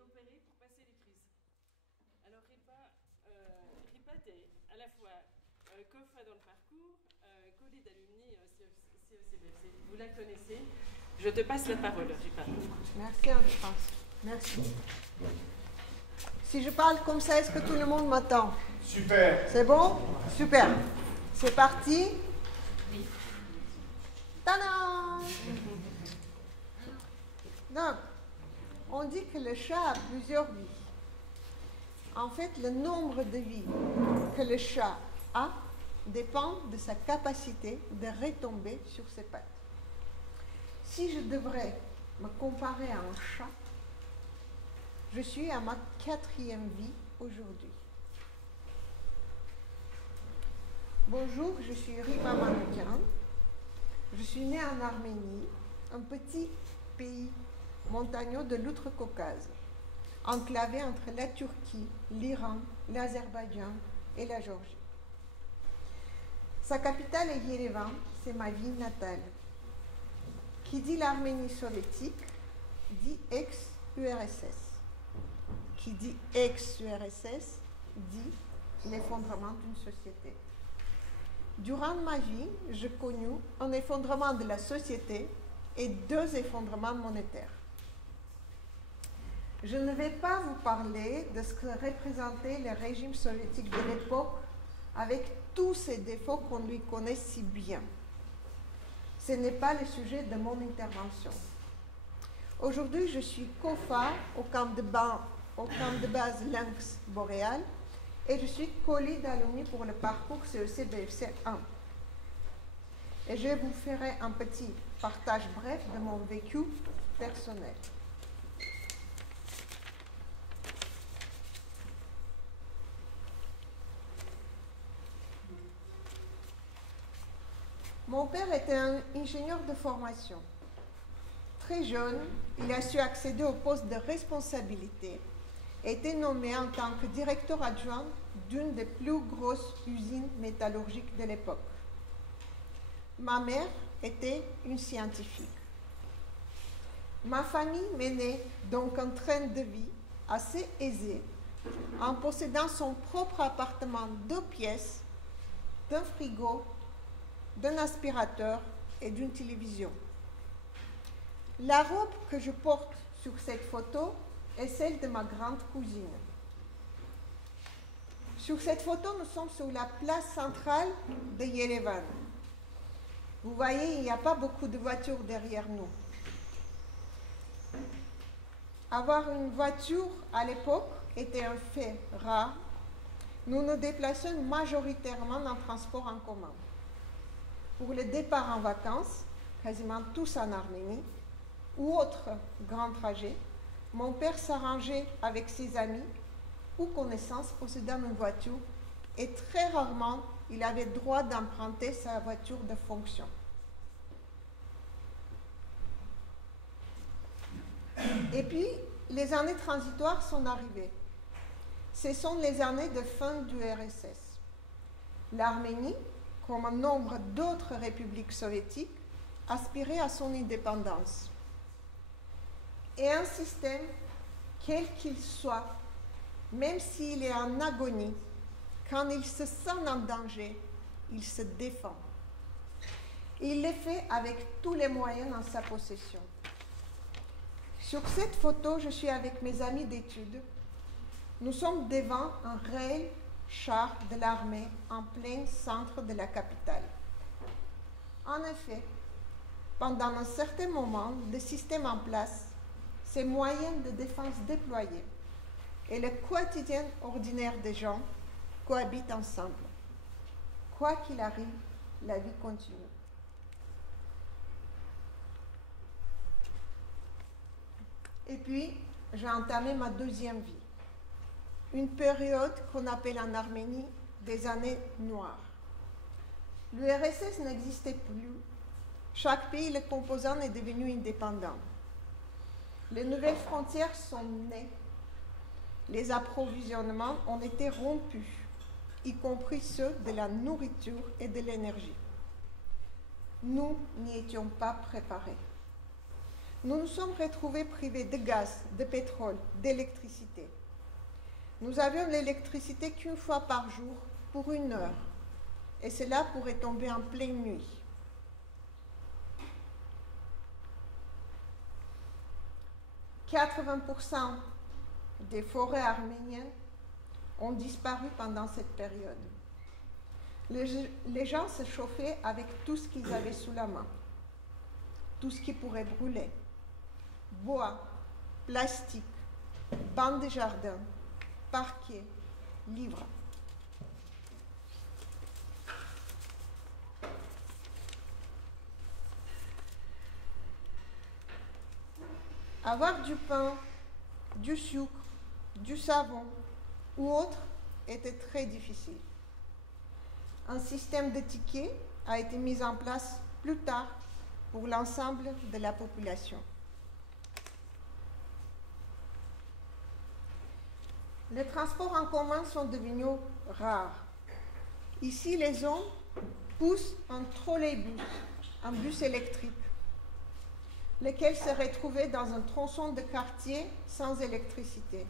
coopérer pour passer les crises. Alors RIPAT est à la fois COFA dans le parcours, collée d'alumni CECBFC. Vous la connaissez. Je te passe la parole, RIPAT. Merci Anne-France. Merci. Si je parle comme ça, est-ce que tout le monde m'entend? Super. C'est bon? Super. C'est parti. Oui. Tadam! Donc, on dit que le chat a plusieurs vies. En fait, le nombre de vies que le chat a dépend de sa capacité de retomber sur ses pattes. Si je devrais me comparer à un chat, je suis à ma 4e vie aujourd'hui. Bonjour, je suis Rima Manoukian. Je suis née en Arménie, un petit pays montagneux de l'Outre-Caucase, enclavé entre la Turquie, l'Iran, l'Azerbaïdjan et la Géorgie. Sa capitale est Yerevan, c'est ma ville natale. Qui dit l'Arménie soviétique, dit ex-URSS. Qui dit ex-URSS, dit l'effondrement d'une société. Durant ma vie, j'ai connu un effondrement de la société et 2 effondrements monétaires. Je ne vais pas vous parler de ce que représentait le régime soviétique de l'époque avec tous ses défauts qu'on lui connaît si bien. Ce n'est pas le sujet de mon intervention. Aujourd'hui, je suis COFA au camp de base Lynx Boréal et je suis collée d'alumni pour le parcours CECBFC 1. Et je vous ferai un petit partage bref de mon vécu personnel. Mon père était un ingénieur de formation. Très jeune, il a su accéder au poste de responsabilité et été nommé en tant que directeur adjoint d'une des plus grosses usines métallurgiques de l'époque. Ma mère était une scientifique. Ma famille menait donc un train de vie assez aisé en possédant son propre appartement 2 pièces, d'un frigo, d'un aspirateur et d'une télévision. La robe que je porte sur cette photo est celle de ma grande cousine. Sur cette photo, nous sommes sur la place centrale de Yerevan. Vous voyez, il n'y a pas beaucoup de voitures derrière nous. Avoir une voiture à l'époque était un fait rare. Nous nous déplacions majoritairement en transport en commun. Pour le départ en vacances, quasiment tous en Arménie, ou autres grands trajets, mon père s'arrangeait avec ses amis ou connaissances possédant une voiture et très rarement il avait droit d'emprunter sa voiture de fonction. Et puis, les années transitoires sont arrivées. Ce sont les années de fin du RSS. L'Arménie, comme un nombre d'autres républiques soviétiques, aspirait à son indépendance. Et un système, quel qu'il soit, même s'il est en agonie, quand il se sent en danger, il se défend. Il le fait avec tous les moyens en sa possession. Sur cette photo, je suis avec mes amis d'études. Nous sommes devant un réel char de l'armée en plein centre de la capitale. En effet, pendant un certain moment, le système en place, ses moyens de défense déployés et le quotidien ordinaire des gens cohabitent ensemble. Quoi qu'il arrive, la vie continue. Et puis, j'ai entamé ma 2e vie, une période qu'on appelle en Arménie des années noires. L'URSS n'existait plus. Chaque pays le composant est devenu indépendant. Les nouvelles frontières sont nées. Les approvisionnements ont été rompus, y compris ceux de la nourriture et de l'énergie. Nous n'y étions pas préparés. nous nous sommes retrouvés privés de gaz, de pétrole, d'électricité. Nous avions l'électricité qu'une fois par jour pour 1 heure, et cela pourrait tomber en pleine nuit. « 80% des forêts arméniennes ont disparu pendant cette période. Les gens se chauffaient avec tout ce qu'ils avaient sous la main, tout ce qui pourrait brûler. Bois, plastique, bancs de jardin, parquet, livres. Avoir du pain, du sucre, du savon ou autre était très difficile. Un système de tickets a été mis en place plus tard pour l'ensemble de la population. Les transports en commun sont devenus rares. Ici, les hommes poussent un trolleybus, un bus électrique, lequel se retrouvait dans un tronçon de quartier sans électricité,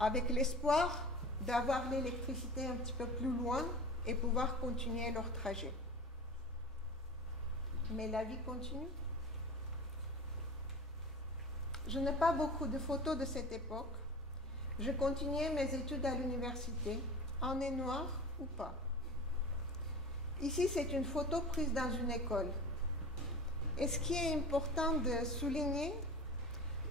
avec l'espoir d'avoir l'électricité un petit peu plus loin et pouvoir continuer leur trajet. Mais la vie continue. Je n'ai pas beaucoup de photos de cette époque. Je continuais mes études à l'université, en est noir ou pas. Ici, c'est une photo prise dans une école. Et ce qui est important de souligner,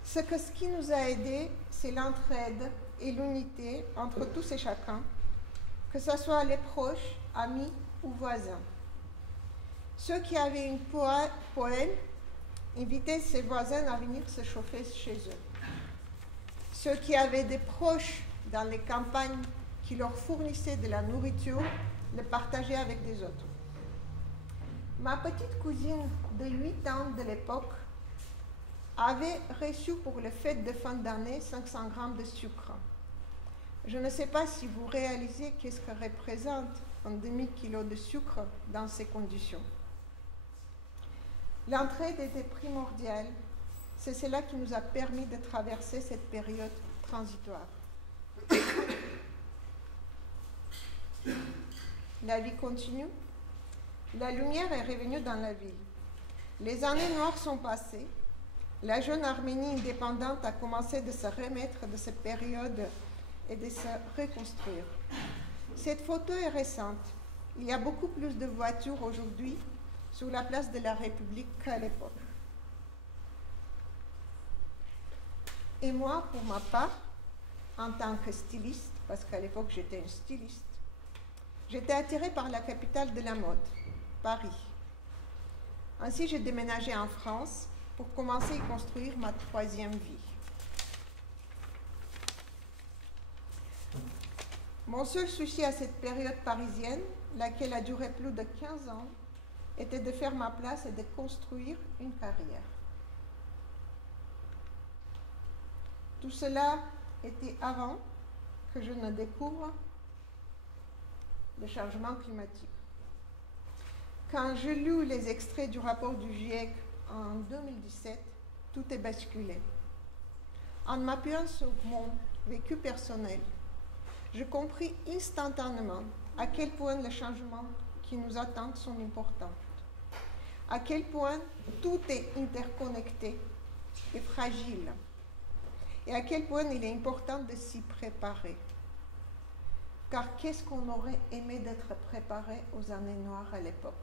c'est que ce qui nous a aidés, c'est l'entraide et l'unité entre tous et chacun, que ce soit les proches, amis ou voisins. Ceux qui avaient une poêle invitaient ses voisins à venir se chauffer chez eux. Ceux qui avaient des proches dans les campagnes qui leur fournissaient de la nourriture le partageaient avec des autres. Ma petite cousine de 8 ans de l'époque avait reçu pour les fêtes de fin d'année 500 grammes de sucre. Je ne sais pas si vous réalisez qu'est-ce que représente un demi-kilo de sucre dans ces conditions. L'entraide était primordiale. C'est cela qui nous a permis de traverser cette période transitoire. La vie continue. La lumière est revenue dans la ville. Les années noires sont passées. La jeune Arménie indépendante a commencé de se remettre de cette période et de se reconstruire. Cette photo est récente. Il y a beaucoup plus de voitures aujourd'hui sur la place de la République qu'à l'époque. Et moi, pour ma part, en tant que styliste, parce qu'à l'époque j'étais une styliste, j'étais attirée par la capitale de la mode, Paris. Ainsi, j'ai déménagé en France pour commencer à y construire ma 3e vie. Mon seul souci à cette période parisienne, laquelle a duré plus de 15 ans, était de faire ma place et de construire une carrière. Tout cela était avant que je ne découvre le changement climatique. Quand j'ai lu les extraits du rapport du GIEC en 2017, tout est basculé. En m'appuyant sur mon vécu personnel, je compris instantanément à quel point les changements qui nous attendent sont importants, à quel point tout est interconnecté et fragile, et à quel point il est important de s'y préparer. Car qu'est-ce qu'on aurait aimé d'être préparé aux années noires à l'époque?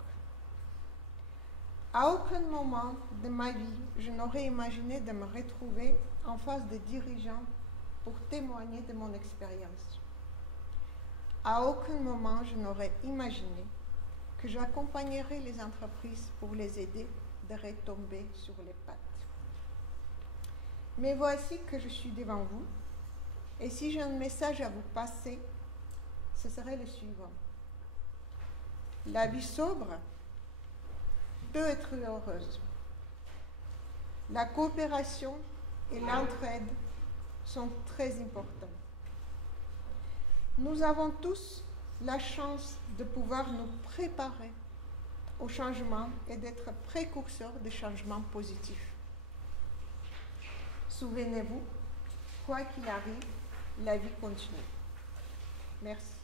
À aucun moment de ma vie, je n'aurais imaginé de me retrouver en face de dirigeants pour témoigner de mon expérience. À aucun moment, je n'aurais imaginé que j'accompagnerais les entreprises pour les aider de retomber sur les pattes. Mais voici que je suis devant vous, et si j'ai un message à vous passer, ce serait le suivant. La vie sobre peut être heureuse. La coopération et l'entraide sont très importants. Nous avons tous la chance de pouvoir nous préparer au changement et d'être précurseurs de changements positifs. Souvenez-vous, quoi qu'il arrive, la vie continue. Merci.